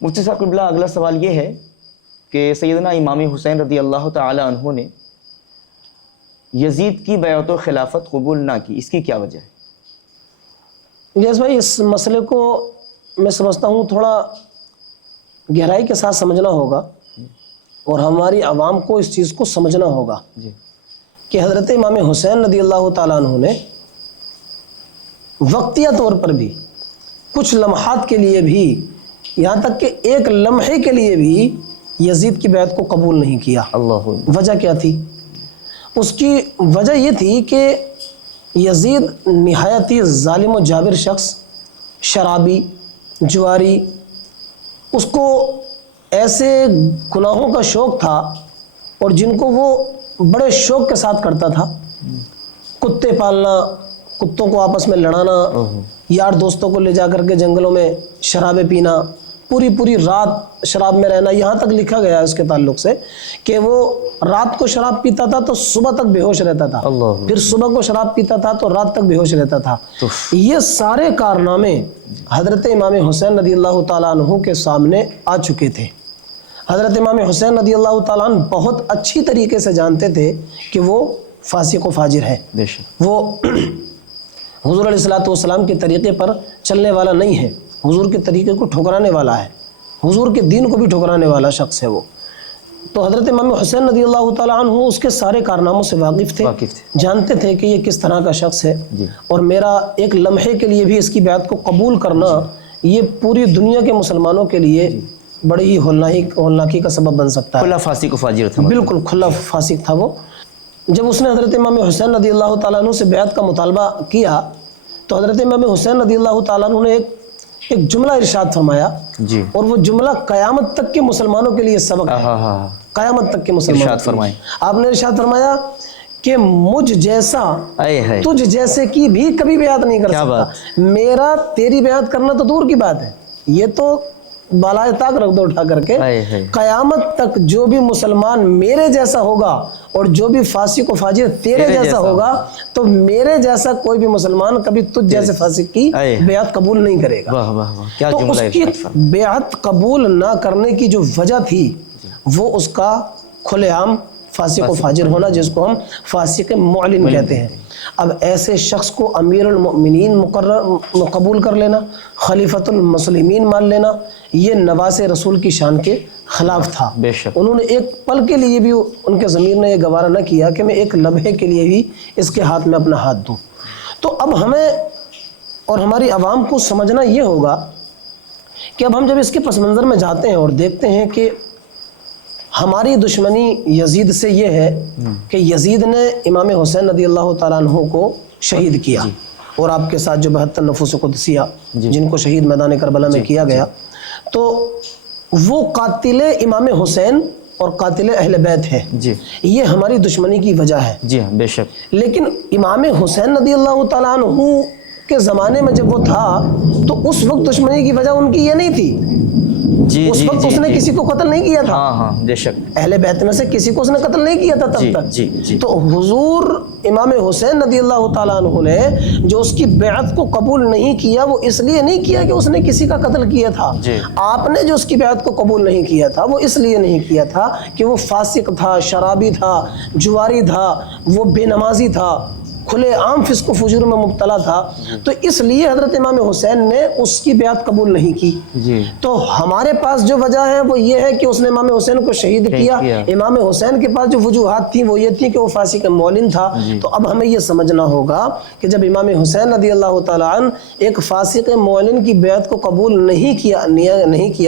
مفتی صاحب قبلہ اگلا سوال یہ ہے کہ سیدنا امام حسین رضی اللہ تعالی عنہ نے یزید کی بیعت و خلافت قبول نہ کی، اس کی کیا وجہ ہے؟ یس بھائی، اس مسئلے کو میں سمجھتا ہوں تھوڑا گہرائی کے ساتھ سمجھنا ہوگا اور ہماری عوام کو اس چیز کو سمجھنا ہوگا کہ حضرت امام حسین رضی اللہ تعالیٰ عنہ نے وقتیہ طور پر بھی کچھ لمحات کے لیے بھی، یہاں تک کہ ایک لمحے کے لیے بھی یزید کی بیعت کو قبول نہیں کیا۔ وجہ کیا تھی؟ اس کی وجہ یہ تھی کہ یزید نہایت ہی ظالم و جابر شخص، شرابی، جواری، اس کو ایسے گناہوں کا شوق تھا اور جن کو وہ بڑے شوق کے ساتھ کرتا تھا۔ کتے پالنا، کتوں کو آپس میں لڑانا، یار دوستوں کو لے جا کر کے جنگلوں میں شرابیں پینا، پوری رات شراب میں رہنا، یہاں تک لکھا گیا ہے اس کے تعلق سے کہ وہ رات کو شراب پیتا تھا تو صبح تک بے ہوش رہتا تھا، پھر صبح کو شراب پیتا تھا تو رات تک بے ہوش رہتا تھا۔ یہ سارے کارنامے حضرت امام حسین رضی اللہ تعالیٰ عنہ کے سامنے آ چکے تھے۔ حضرت امام حسین رضی اللہ تعالیٰ عنہ بہت اچھی طریقے سے جانتے تھے کہ وہ فاسق و فاجر ہے، وہ حضور علیہ الصلوۃ والسلام کے طریقے پر چلنے والا نہیں ہے، حضور کے طریقے کو ٹھکرانے والا ہے، حضور کے دین کو بھی ٹھکرانے والا شخص ہے وہ۔ تو حضرت امام حسین رضی اللہ تعالیٰ عنہ اس کے سارے کارناموں سے واقف تھے، جانتے تھے کہ یہ کس طرح کا شخص ہے، اور میرا ایک لمحے کے لیے بھی اس کی بیعت کو قبول کرنا یہ پوری دنیا کے مسلمانوں کے لیے بڑی ہی ہولناکی کا سبب بن سکتا ہے۔ کھلا فاسق و فاجر تھا، بالکل کھلا فاسق تھا وہ۔ جب اس نے حضرت امام حسین رضی اللہ تعالیٰ عنہ سے بیعت کا مطالبہ کیا تو حضرت امام حسین رضی اللہ تعالیٰ عنہ نے ایک جملہ ارشاد فرمایا، اور وہ جملہ قیامت تک کے مسلمانوں کے لیے سبق ہے، قیامت تک کے مسلمانوں کے لیے۔ آپ نے ارشاد فرمایا کہ مجھ جیسا تجھ جیسے کی بھی کبھی بیعت نہیں کر سکتا، میرا تیری بیعت کرنا تو دور کی بات ہے، یہ تو بالائے طاق رکھ دو اٹھا کر کے، قیامت تک جو بھی مسلمان میرے جیسا ہوگا اور جو بھی فاسق و فاجر تیرے جیسا ہوگا تو میرے جیسا کوئی بھی مسلمان کبھی تجھ جیسے فاسق کی بیعت قبول نہیں کرے گا۔ تو اس کی بیعت قبول نہ کرنے کی جو وجہ تھی وہ اس کا کھلے عام فاسق و فاجر ہونا، جس کو ہم فاسق معلن کہتے ہیں۔ اب ایسے شخص کو امیر المؤمنین قبول کر لینا، خلیفۃ المسلمین مان لینا، یہ نواز رسول کی شان کے خلاف تھا۔ انہوں نے ایک پل کے لیے بھی ان کے ضمیر نے یہ گوارا نہ کیا کہ میں ایک لمحے کے لیے بھی اس کے ہاتھ میں اپنا ہاتھ دوں۔ تو اب ہمیں اور ہماری عوام کو سمجھنا یہ ہوگا کہ اب ہم جب اس کے پس منظر میں جاتے ہیں اور دیکھتے ہیں کہ ہماری دشمنی یزید سے یہ ہے کہ یزید نے امام حسین رضی اللہ تعالیٰ عنہ کو شہید کیا، اور آپ کے ساتھ جو 72 نفوس قدسیہ جن کو شہید میدان کربلا میں کیا گیا، تو وہ قاتل امام حسین اور قاتل اہل بیت ہے، یہ ہماری دشمنی کی وجہ ہے۔ جی ہاں، بے شک۔ لیکن امام حسین رضی اللہ تعالیٰ عنہ کے زمانے میں جب وہ تھا تو اس وقت دشمنی کی وجہ ان کی یہ نہیں تھی، اس وقت اس نے کسی کو قتل نہیں کیا تھا، بے شک، اہل بیت میں سے کسی کو اس نے قتل نہیں کیا تھا تب تک۔ تو حضور امام حسین رضی اللہ تعالیٰ عنہ نے جو اس کی بیعت کو قبول نہیں کیا وہ اس لیے نہیں کیا کہ اس نے کسی کا قتل کیا تھا، آپ نے جو اس کی بیعت کو قبول نہیں کیا تھا وہ اس لیے نہیں کیا تھا کہ وہ فاسق تھا، شرابی تھا، جواری تھا، وہ بے نمازی تھا، کھلے عام فسق و فجور میں مبتلا تھا، تو اس لیے حضرت امام حسین نے اس کی بیعت قبول نہیں کی۔ تو ہمارے پاس جو وجہ ہے وہ یہ ہے کہ اس نے امام حسین کو شہید کیا۔ امام حسین کے پاس جو وجوہات تھیں وہ یہ تھی کہ وہ فاسق معلن تھا۔ تو اب ہمیں یہ سمجھنا ہوگا کہ جب امام حسین رضی اللہ تعالیٰ عنہ ایک فاسق معلن کی بیعت کو قبول نہیں کیا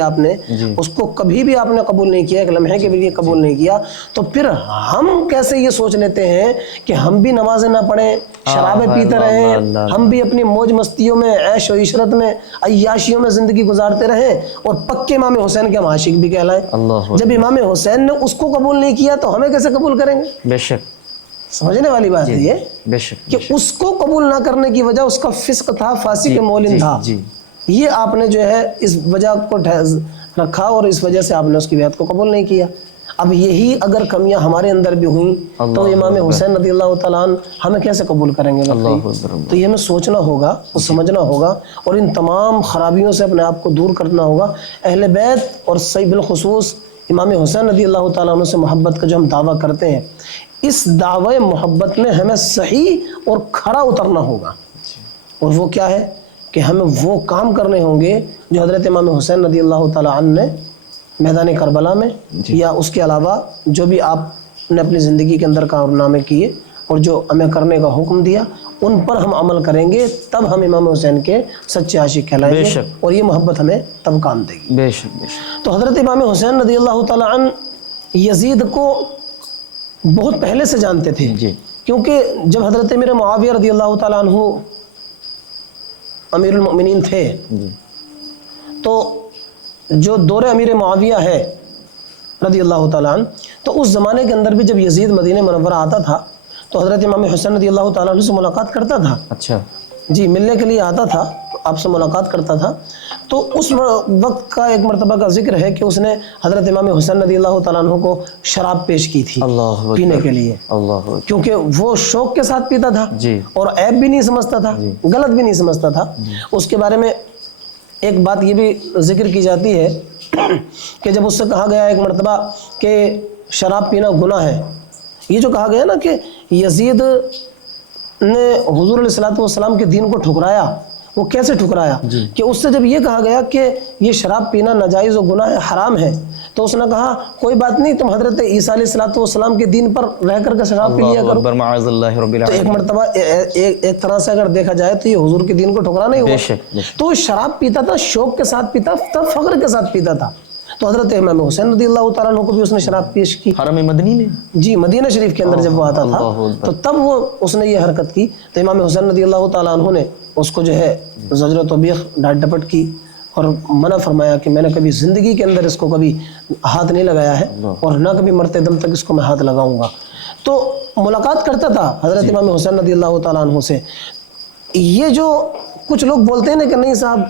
آپ نے، اس کو کبھی بھی آپ نے قبول نہیں کیا، ایک لمحے کے لیے قبول نہیں کیا، تو پھر ہم کیسے یہ سوچ لیتے ہیں کہ ہم بھی نمازیں نہ پڑھیں، شرابیں پیتے رہیں، ہم بھی اپنی موج مستیوں میں، عیش و عشرت میں، عیاشیوں میں زندگی گزارتے رہیں اور پکے امام حسین کے عاشق بھی کہلائیں؟ جب امام حسین نے اس کو قبول نہیں کیا تو ہمیں کیسے قبول کریں گے؟ بے شک، سمجھنے والی بات یہ بے شک کہ اس کو قبول نہ کرنے کی وجہ اس کا فسق تھا، فاسق معلن تھا۔ یہ آپ نے جو ہے اس وجہ کو رکھا اور اس وجہ سے آپ نے اس کی بیعت کو قبول نہیں کیا۔ اب یہی اگر کمیاں ہمارے اندر بھی ہوئیں تو امام حسین رضی اللہ تعالیٰ عنہ ہمیں کیسے قبول کریں گے؟ تو یہ ہمیں سوچنا ہوگا اور سمجھنا ہوگا اور ان تمام خرابیوں سے اپنے آپ کو دور کرنا ہوگا. اہل بیت اور صحیح بالخصوص امام حسین رضی اللہ تعالیٰ عنہ سے محبت کا جو ہم دعویٰ کرتے ہیں، اس دعوے محبت میں ہمیں صحیح اور کھڑا اترنا ہوگا. اور وہ کیا ہے کہ ہمیں وہ کام کرنے ہوں گے جو حضرت امام حسین رضی اللہ تعالیٰ عنہ نے میدان کربلا میں یا اس کے علاوہ جو بھی آپ نے اپنی زندگی کے اندر کارنامے کیے اور جو ہمیں کرنے کا حکم دیا، ان پر ہم عمل کریں گے، تب ہم امام حسین کے سچے عاشق کہلائیں گے اور یہ محبت ہمیں تب کام دے گی. بے شک بے شک. تو حضرت امام حسین رضی اللہ تعالیٰ عنہ یزید کو بہت پہلے سے جانتے تھے، کیونکہ جب حضرت امیر معاویہ رضی اللہ تعالیٰ عنہ امیر المؤمنین تھے تو جو دور امیر معاویہ ہے رضی اللہ تعالیٰ عنہ، تو اس زمانے کے اندر بھی جب یزید مدینہ منورہ آتا تھا تو حضرت امام حسین رضی اللہ تعالیٰ عنہ سے ملاقات کرتا تھا. اچھا جی، ملنے کے لیے آتا تھا، آپ سے ملاقات کرتا تھا. تو اس وقت کا ایک مرتبہ کا ذکر ہے کہ اس نے حضرت امام حسین رضی اللہ تعالیٰ عنہ کو شراب پیش کی تھی پینے کے لیے، کیونکہ وہ شوق کے ساتھ پیتا تھا اور عیب بھی نہیں سمجھتا تھا، غلط بھی نہیں سمجھتا تھا. اس کے بارے میں ایک بات یہ بھی ذکر کی جاتی ہے کہ جب اس سے کہا گیا ایک مرتبہ کہ شراب پینا گناہ ہے، یہ جو کہا گیا نا کہ یزید نے حضور علیہ الصلوۃ والسلام کے دین کو ٹھکرایا، وہ کیسے ٹھکرایا کہ اس سے جب یہ کہا گیا کہ یہ شراب پینا ناجائز و گناہ ہے، حرام ہے، تو اس نے کہا کوئی بات نہیں، تم حضرت عیسیٰ علیہ الصلوۃ والسلام کے دین پر رہ کر کے شراب پی لیا کرو. تو ایک مرتبہ ایک طرح سے اگر دیکھا جائے تو یہ حضور کے دین کو ٹھکرا نہیں ہوا. تو شراب پیتا تھا، شوق کے ساتھ پیتا، تب فخر کے ساتھ پیتا تھا. تو حضرت امام حسین رضی اللہ تعالیٰ عنہ کو بھی اس نے شراب پیش کی حرم مدنی میں، جی مدینہ شریف کے اندر جب وہ آتا تھا تو تب وہ اس نے یہ حرکت کی. تو امام حسین رضی اللہ تعالیٰ عنہ نے اس کو جو ہے زجر و توبیخ، ڈانٹ ڈپٹ کی اور منع فرمایا کہ میں نے کبھی زندگی کے اندر اس کو کبھی ہاتھ نہیں لگایا ہے اور نہ کبھی مرتے دم تک اس کو میں ہاتھ لگاؤں گا. تو ملاقات کرتا تھا حضرت امام حسین رضی اللہ تعالیٰ عنہ سے. یہ جو کچھ لوگ بولتے ہیں نا کہ نہیں صاحب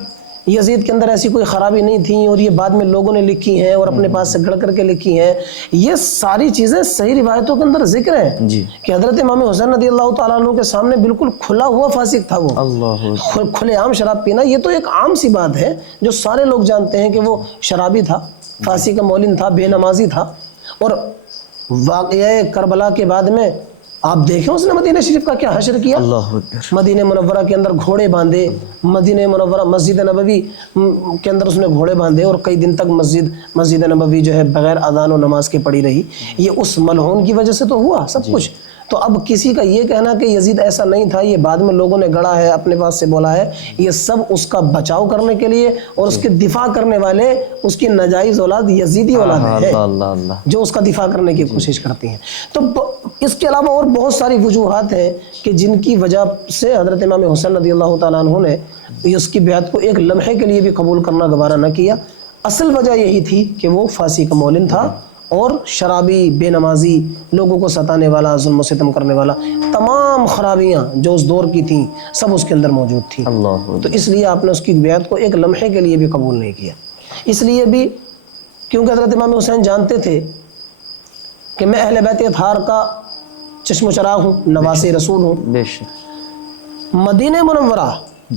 یزید کے اندر ایسی کوئی خرابی نہیں تھی اور یہ بعد میں لوگوں نے لکھی ہیں اور اپنے پاس سے گڑھ کر کے لکھی ہیں، یہ ساری چیزیں صحیح روایتوں کے اندر ذکر ہے کہ حضرت امام حسین رضی اللہ تعالیٰ عنہ کے سامنے بالکل کھلا ہوا فاسق تھا. وہ کھلے عام شراب پینا یہ تو ایک عام سی بات ہے جو سارے لوگ جانتے ہیں کہ وہ شرابی تھا، فاسق مولن تھا، بے نمازی تھا. اور واقعہ کربلا کے بعد میں آپ دیکھیں اس نے مدینہ شریف کا کیا حشر کیا. مدینہ منورہ کے اندر گھوڑے باندھے، مدینہ منورہ مسجد نبوی کے اندر اس نے گھوڑے باندھے اور کئی دن تک مسجد نبوی جو ہے بغیر اذان و نماز کے پڑی رہی. یہ اس ملعون کی وجہ سے تو ہوا سب کچھ. تو اب کسی کا یہ کہنا کہ یزید ایسا نہیں تھا، یہ بعد میں لوگوں نے گڑا ہے، اپنے پاس سے بولا ہے، یہ سب اس کا بچاؤ کرنے کے لیے اور اس کے دفاع کرنے والے اس کی ناجائز اولاد یزیدی اولاد ہے جو اس کا دفاع کرنے کی کوشش کرتی ہیں. تو اس کے علاوہ اور بہت ساری وجوہات ہیں کہ جن کی وجہ سے حضرت امام حسین رضی اللہ تعالیٰ عنہ نے اس کی بیعت کو ایک لمحے کے لیے بھی قبول کرنا گوارا نہ کیا. اصل وجہ یہی تھی کہ وہ فاسق مولن تھا اور شرابی، بے نمازی، لوگوں کو ستانے والا، ظلم و ستم کرنے والا، تمام خرابیاں جو اس دور کی تھیں سب اس کے اندر موجود تھیں. تو اس لیے آپ نے اس کی بیعت کو ایک لمحے کے لیے بھی قبول نہیں کیا. اس لیے بھی کیونکہ حضرت امام حسین جانتے تھے کہ میں اہل بیت اطہار کا چشم و چراغ ہوں، نواس رسول ہوں. مدینہ منورہ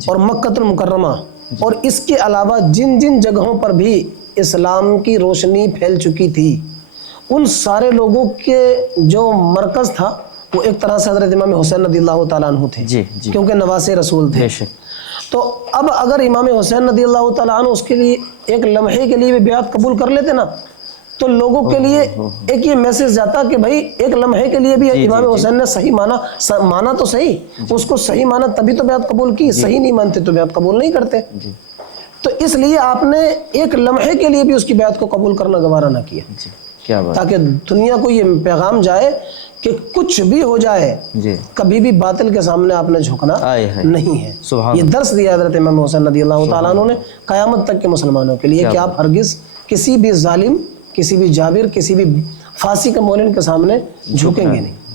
اور مکہ المکرمہ اور اس کے علاوہ جن جن جگہوں پر بھی اسلام کی روشنی پھیل چکی تھی، ان سارے لوگوں کے جو مرکز تھا وہ ایک طرح سے حضرت امام حسین رضی اللہ تعالیٰ عنہ تھے، کیونکہ نواس رسول تھے. تو اب اگر امام حسین رضی اللہ تعالیٰ عنہ اس کے لیے ایک لمحے کے لیے بھی بیعت قبول کر لیتے نا تو لوگوں کے لیے ایک یہ میسج جاتا کہ بھائی ایک لمحے کے لیے بھی امام حسین نے صحیح مانا تو صحیح، اس کو صحیح مانا تبھی تو بیعت قبول کی، صحیح نہیں مانتے تو بیعت قبول نہیں کرتے. تو اس لیے آپ نے ایک لمحے کے لیے بھی اس کی بیعت کو قبول کرنا گوارا نہ کیا، تاکہ دنیا کو یہ پیغام جائے کہ کچھ بھی ہو جائے کبھی بھی باطل کے سامنے آپ نے جھکنا نہیں ہے. یہ درس دیا حضرت امام حسین رضی اللہ تعالیٰ عنہ نے قیامت تک کے مسلمانوں کے لیے کہ آپ ہرگز کسی بھی ظالم، کسی بھی جابر، کسی بھی فاسق مولن کے سامنے جھکیں گے نہیں.